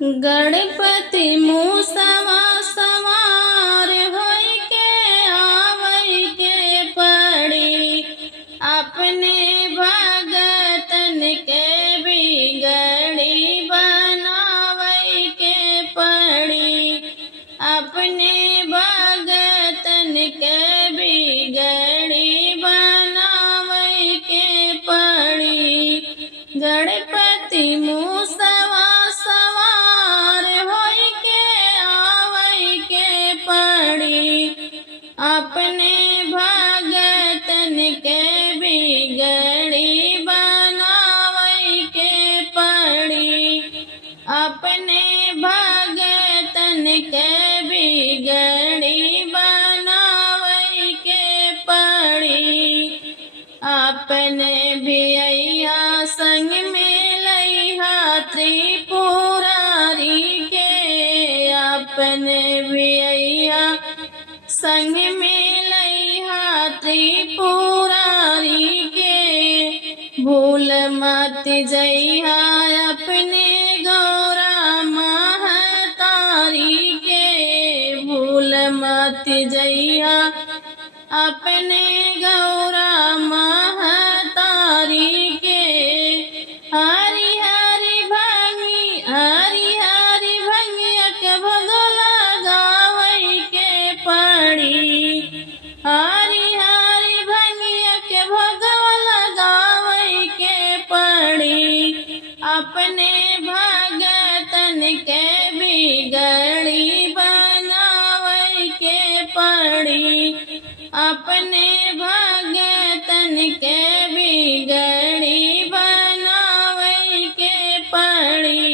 गणपति मूसवा सवार होई के आवई के पड़ी, अपने भगतन के बिगड़ी बनावई के पड़ी, अपने भगतन के बिगड़ी बनावई के पड़ी। गणपति मूसवा सवार होई के आवई के पड़ी, अपने भगतन के बिगड़ी बनावई के पड़ी, अपने भगतन के बिगड़ी बनावई के पड़ी। अपने भियैया संग में लइहा त्रिपुरारी के, अपने भियैया संग में लइहा त्रिपुरारी के। भूल मत जइहा अपने गौरा महतारी के, भूल मत जइहा अपने गौरा महतारी के। हरि हरि भंगिया के भोग लगावई के पड़ी, हरि हरि भंगिया के भोग लगावई के पड़ी, अपने भगतन के बिगड़ी बनावई के पड़ी, अपने भगतन के बिगड़ी बनावई के पड़ी।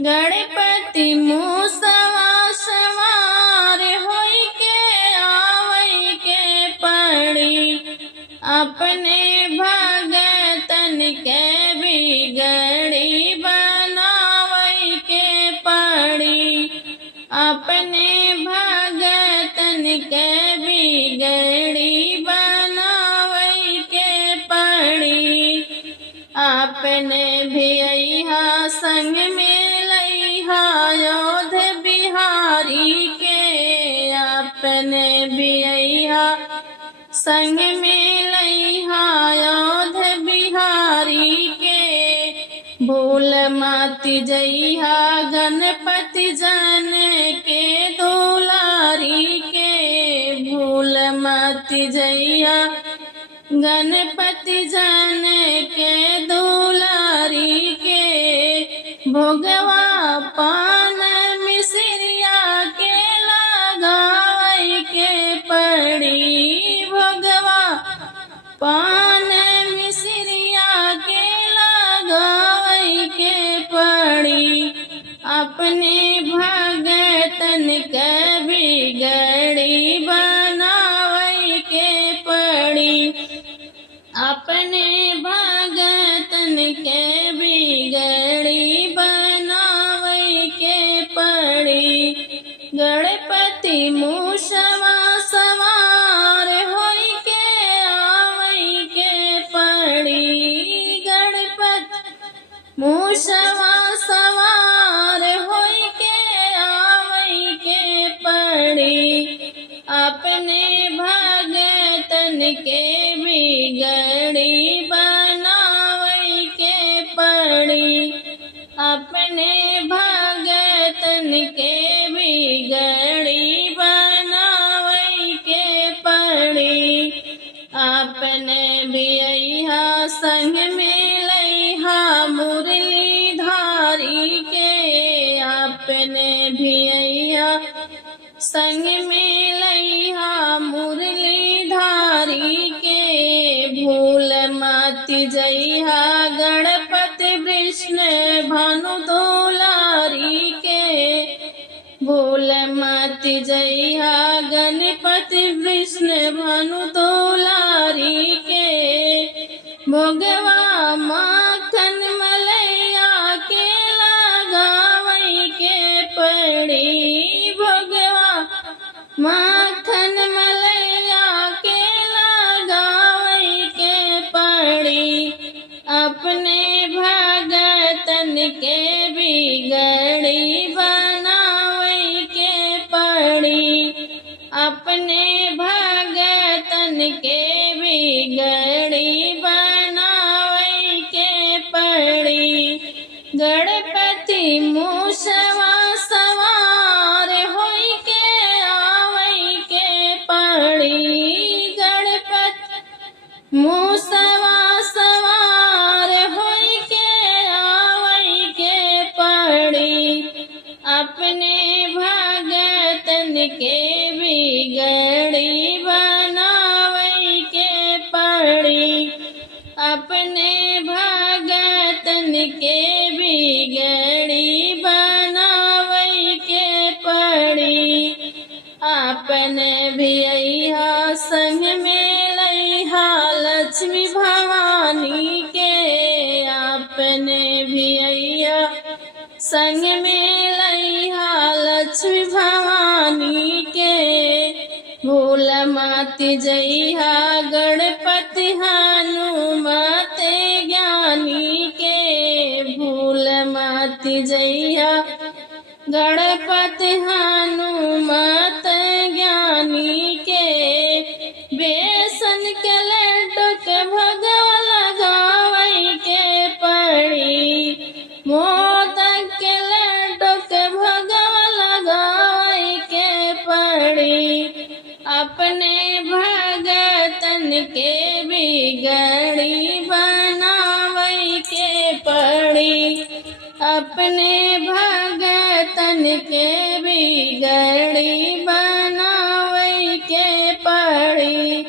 गणपति मूसवा सवार होई के आवई के पड़ी, अपने भगतन के बिगड़ी बनावई के पड़ी, अपने भगतन के बिगड़ी बनावई के पड़ी। अपने भियैया संग में लइहा योध बिहारी के, अपने भियैया संग में लइहा योध बिहारी के। भूल मत जइहा गणपति जन के दुलारी के, भूल मत जइहा गणपति जन के दुलारी के। भोगवा पान मिसरिया के लगावई के पड़ी, भोगवा पान मिसरिया के लगावई के पड़ी, अपने भगतन के बिगड़ी बनावई के पड़ी, अपने भगतन के बिगड़ी बनावई के पड़ी। गणपति मूसवा सवार होई के आवई के पड़ी, गणपति मूसवा सवार होई के आवई के पड़ी, अपने भगतन के बिगड़ी बनावई के पड़ी, अपने भगतन के बिगड़ी बनावई के पड़ी। अपने भियैया संग में लइहा मुरली धारी के, अपने भियैया संग में लइहा मुरली धारी के। भूल मत जइहा गणपति विष्णु भानु दुलारी के, भूल मत जइहा गणपति विष्णु भानु दुलारी के। भोगवा माखन मलैया के लगावई के पड़ी, भोगवा माखन मलैया के लगावई के पड़ी, अपने भगतन के बिगड़ी गणपति मूसवा सवार होई के आवई के पड़ी। गणपति मूसवा सवार होई के आवई के पड़ी। अपने भगतन के बिगड़ी बनावई के पड़ी। अपने भगतन के बिगड़ी बनावई के पड़ी। आपन भी अइहा संग में लइहा लक्ष्मी भवानी के। आपन भी अइहा संग में लइहा लक्ष्मी भवानी के। भूल मत जइहा गणपति हनुमत ज्ञानी के। भूल मत जइहा गणपति हनुमत ज्ञानी के। बेसन के लड्डू के भगवा लगावई के पड़ी। मोदक के लड्डू के भगवा लगावई के पड़ी। अपने भगतन के बिगड़ी बनावई के पड़ी। अपने भगतन के बिगड़ी बनावई के पड़ी।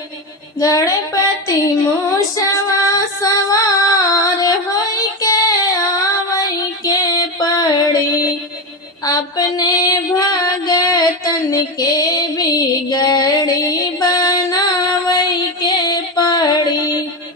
गणपति मूसवा सवार होई के आवई के पड़ी। अपने भगतन के बिगड़ी